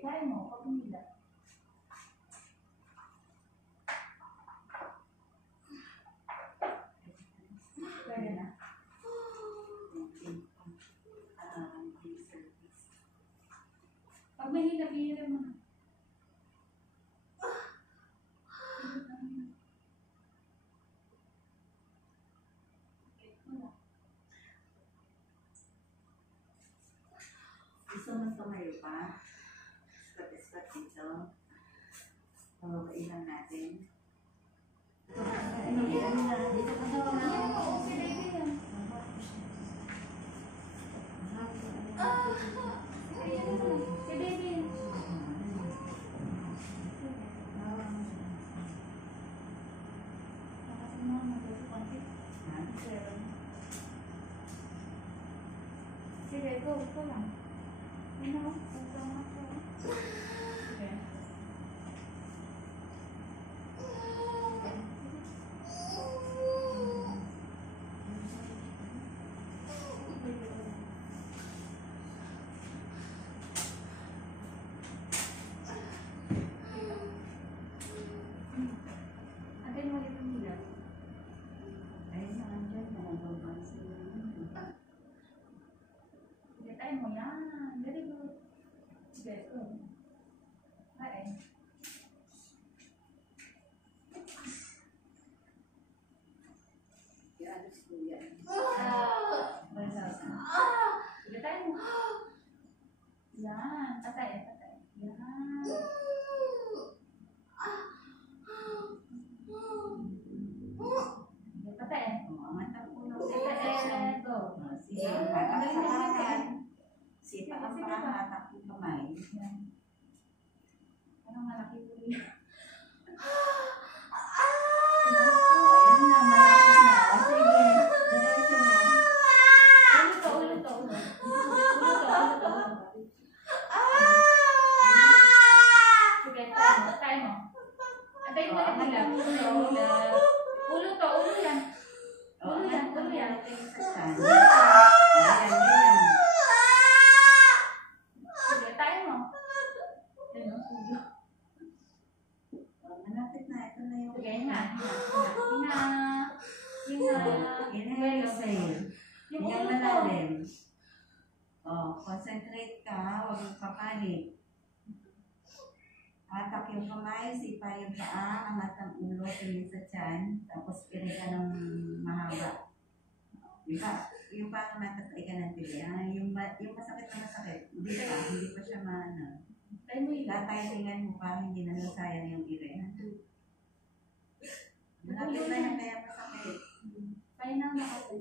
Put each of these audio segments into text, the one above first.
Try mo, pag humila. Pwede na. Pag mahila, bihira mo na. Gusto mo tumayo pa? Squat dito. Pababain lang natin. Dito ka daw. Si baby yan. Si baby. Sige, go lang. Ano? Okay. Antay mo ulit yung hila. Ayun na lang dyan. Nakababan sila. Sige, tayo mo yan. Very good. Sige, go. Kain. Ialis ko yan. Sige, tayo mo. Yan. Patay. Yan. Sige, patay. Angat ang ulo. Sige, go. Sige, hatak sa kanan. Sipa ang hatak ng kamay. Yan. Anong malaki po yun? Ayan na, malapit na. Sige, diretso mo. Ulo to. Sige, tayo mo. Antayin mo na hila. Ulo to, ulo yan. Ulo yan. Sa tiyan. Ayan. Sige, tayo mo. Ayun, ulo. Malapit na. Ito na yung... Sige, hinga. Inhale. Yung Yan ulo to. malalim. Concentrate ka. Huwag mong papanik. Hatak yung kamay, sipa yung paa, angat ang ulo, tingin sa tiyan, tapos piring ka ng mahaba. Yung parang natatay ka ng pili. Yung masakit na masakit, hindi pa siya maano. Tayo mo hila. Tataytingan mo pa, hindi na nasayang yung ire. Malapit na yung kaya masakit. Tayo na ako.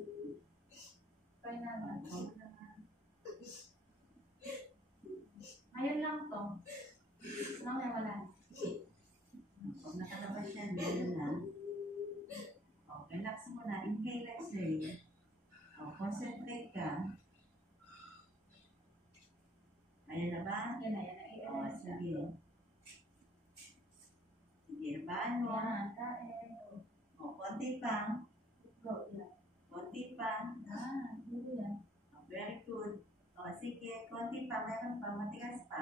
Ngayon lang to. Mamaya wala. Pag nakalabas yan, gano'n na. Relax mo na. Inhale, exhale. Concentrate ka. Ayan na ba? Yan na. Sige. Sige, baan mo. Yan, kain. Konti pa. Go, yan. Konti pa. Dito yan. Very good. Sige, konti pa. Meron pa. Matigas pa.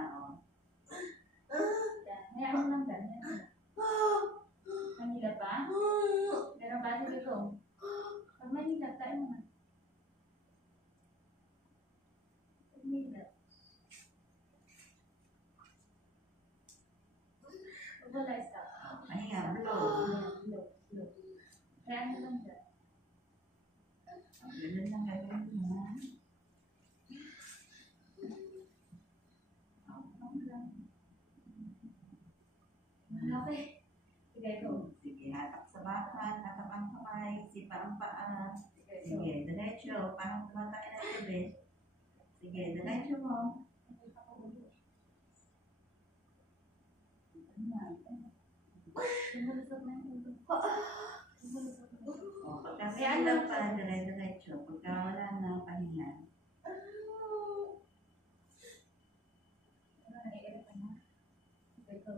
Yan. Hayaan mo lang dyan. Manhila pa? Meron ba? Sige, go. Pag manhila, tayo mo na. Pag manhila. Pag wala, stop. Pahinga, blow. Blow. Hayaan mo lang dyan. Ganun lang gagawin mo. Okay. Sige, go. Sige, hatak sa bakal, hatak ang kamay, sipa ang paa. Sige, diretso. Parang tumatay na sabi. Sige, diretso mo. Lumulusot na yung ulo. Pagka lang pa, diretso. Pagka wala na, pahinga. Sige, go.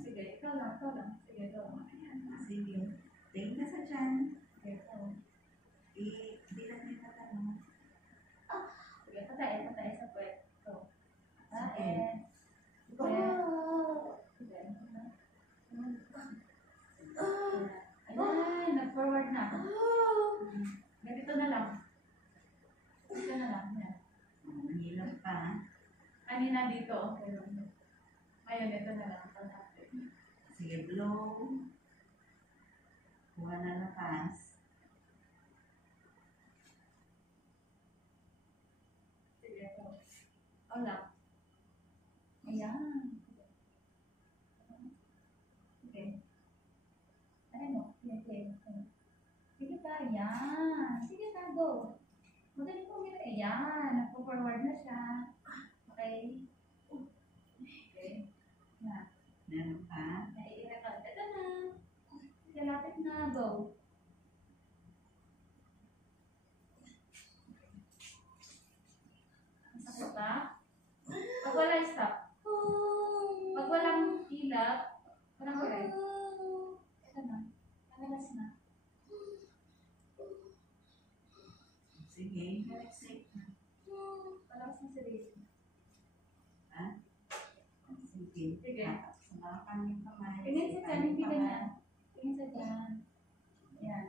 Sige, ikaw lang, ikaw lang. Sige, ikaw. Ayan. Sige. Tingin ka sa tiyan. Sige, ikaw. Bilang din na tanong. Sige, patay sa puwet. Ikaw. Sige. Sige. Ayan, nag-forward na. Ganito na lang. Ganito na lang. Yan. Mahirap pa. Kanina dito, okay lang. Ngayon, ito na lang. Sige, blow. Kuha na lakas. Sige, ito. Wala. Ayan. Okay. Ano mo? Sige, sige pa, ayan. Sige pa, go. Magaling po nila. Ayan. Nagpo-forward na siya. Okay. Okay. Na. Meron pa. Naiiyak ka. Ito na. Sige, lapit na. Go. Ang sakit ba? Pag wala, stop. Pag walang hilap, walang kulay. Ito na. Panalas na. Sige. Relax na. Palakas na si Daisy. Ha? Sige. Sige. Sumakan yung kamay. Tingin sa dyan, hindi ganyan. Tingin sa dyan. Ayan.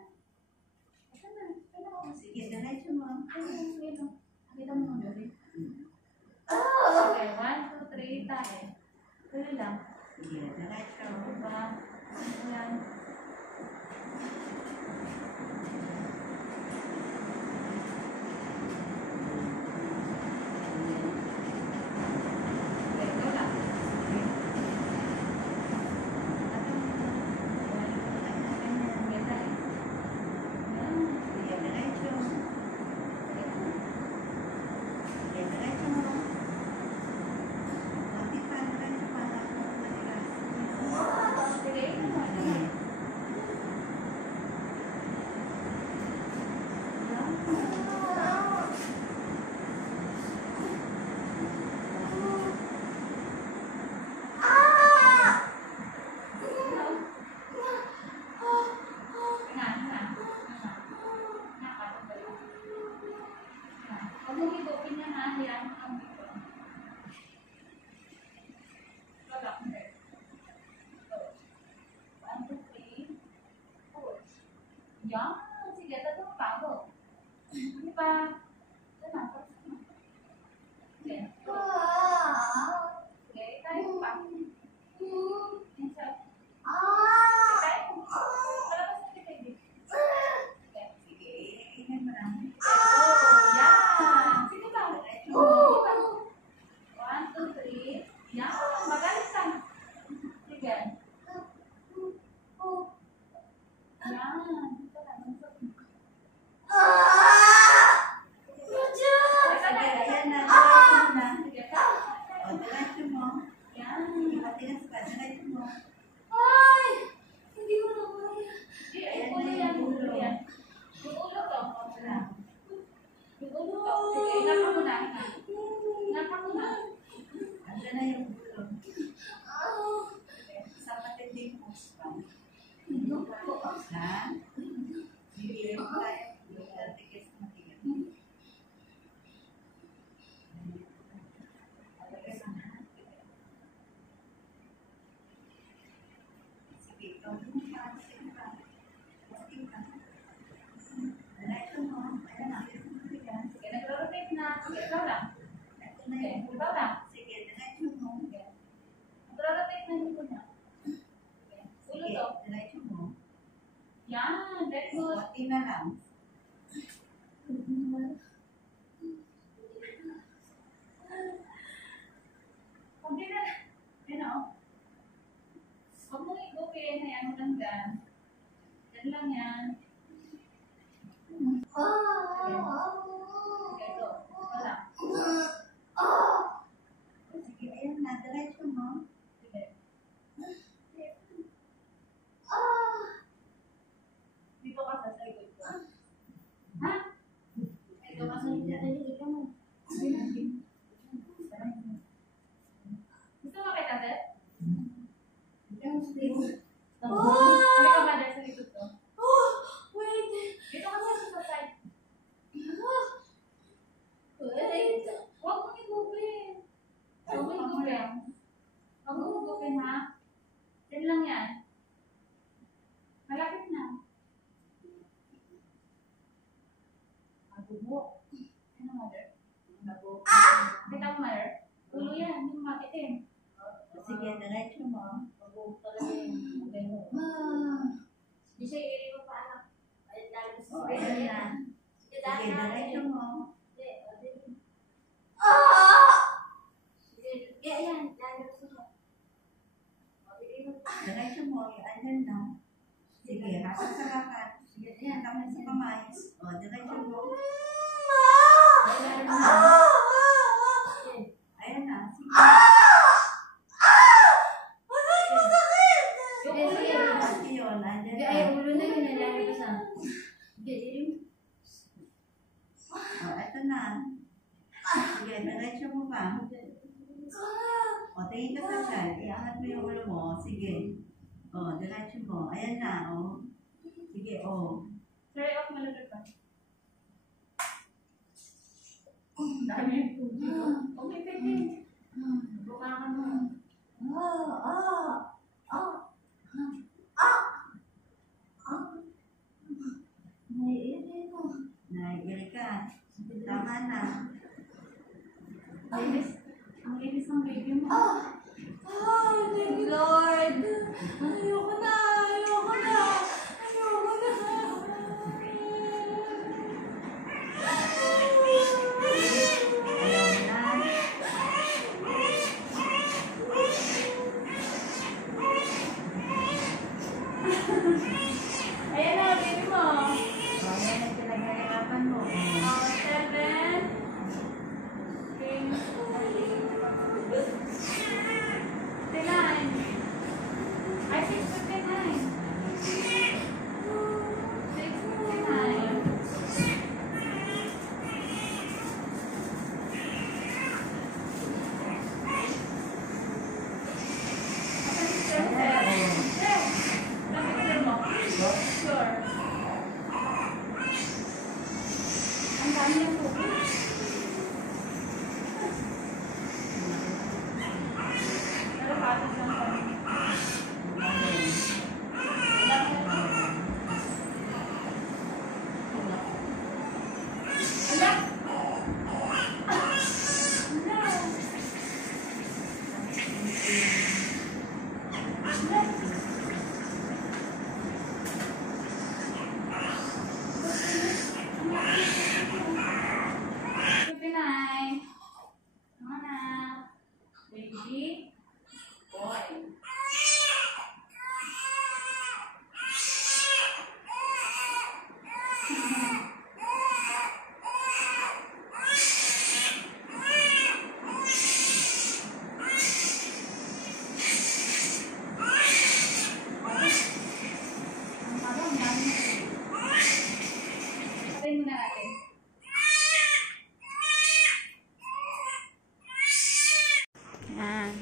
Ito na. Ito na ako. Sige, diretso mo. Ito. Nakita mo nung gabi. Okay, 1, 2, 3, tayo. Tuloy lang. Sige, diretso. Diba? Ayan. Okay, ito lang. Okay, tayo. Ayan. Sige, diretso. Sige, diretso mo. Konti pa, diretso para matigas. Sige, ito mo. Sige. Yan. Sige, tatong bago. Ano pa? Sana, sige. Sige, tayo pa. Isa. Tayo. Palabas na kita, baby. Sige, ingat mo lang. Oh, yan. Sige ba? Sige ba? 1, 2, 3. Yan. Magalit ka. Sige. Yan. Dito lang. Sige, ayan na. Diretso mo na. Sige pa. O, diretso mo. Yan. Matigas pa. Diretso mo. Di, ay, ulo yan. Ulo yan. Yung ulo to. O, sila. Yung ulo to. Sige, ingat ka muna. Ingat ka muna. Andiyan na yung ulo. Sa matinding post pa. Ha? Sige, yung tayo. Yung tigas na tigas. Sige, ikaw yung sige pa. Sige pa. Diretso mo. Ayan na. Sige, nag-rotate na. Sige, ikaw lang. Ito na yung ulo. Ikaw lang. Sige, diretso mo. Nag-rotate na yung ulo. Ulo to. Diretso mo. Yan, very good. Konti na lang. Konti na lang. Yan o. Huwag mong igupin. Hayaan mo lang dyan. Yan lang yan. Sige, go. Wala. Sige, ayan na. Diretso mo. Sige. Dito ka sa likod ko. Ha? Dito ka sa likod ko. Gusto mo kita, Dad? diretso mo. Pag-uwi talaga yung gano'n. Di siya iirin mo pa anak. Ay, lalo sa O, ayan na. Sige, diretso mo. Sige, ayan. Lalo sa siya. Diretso mo. Ayan na. Sige, hatak sa lakat. Sige, ayan. Tama sa kamay. O, diretso mo. Ayan na. Ayan na. Sige. Sige, yun. Andyan na. Ay, ulo na yun. Lalo ko sa. O, eto na. Sige, diretso mo pa. O, tingin ka sa tiyan. Iangat mo yung ulo mo. Sige. O, diretso mo. Ayan na. O. Sige, o. Try off malagay pa. Dami yung tubig. Okay, pwede. Bukakan mo. Naigil ka. Tama na. Ang linis ng baby mo. Thank you, Lord. Ayoko na. Ayaw na. Ayan na, baby mo. O, ayan ang pinaghihirapan mo. O. 7. 59. Ay, 659. 659. Ang dami ng tubig. Pero patas lang kami. Ala! Mana? Baby? Boy. Patayin muna natin. Yan.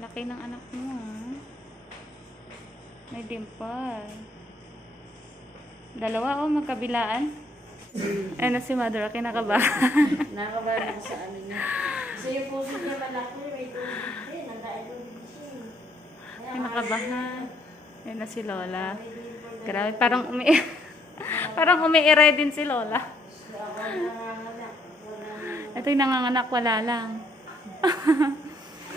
Laki ng anak mo. May dimple. Dalawa o magkabilaan? Ano si Mother? Kinakabahan. Nakakabahan ako sa ano niya. Kasi yung puso niya malaki, may tubig din. Ang dahil tubig din. Kinakabahan. Yan na si Lola. Grabe, parang parang umiiray din si Lola. Ito yung nanganganak, wala lang.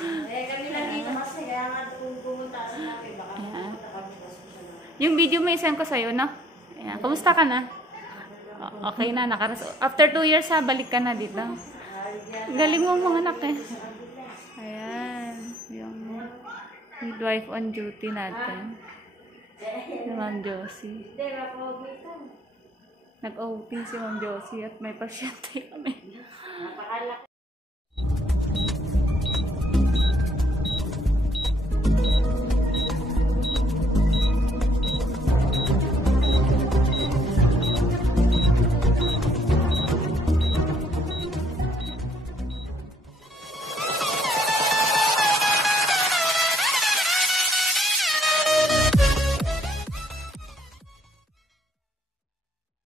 Eh kami nandito kasi, kaya nga pumunta sa natin. Baka pumunta kami kasi siya. Yung video may isend ko sa'yo, no? Ayan. Kumusta ka na? Okay na, after 2 years ha, balik ka na dito. Galing mo mga anak eh. Ayan. Yung midwife on duty natin. Si Ma'am Josie. Hindi, mapogi ito. Nag-OT si Ma'am Josie at may pasyente kami. Napakalaki.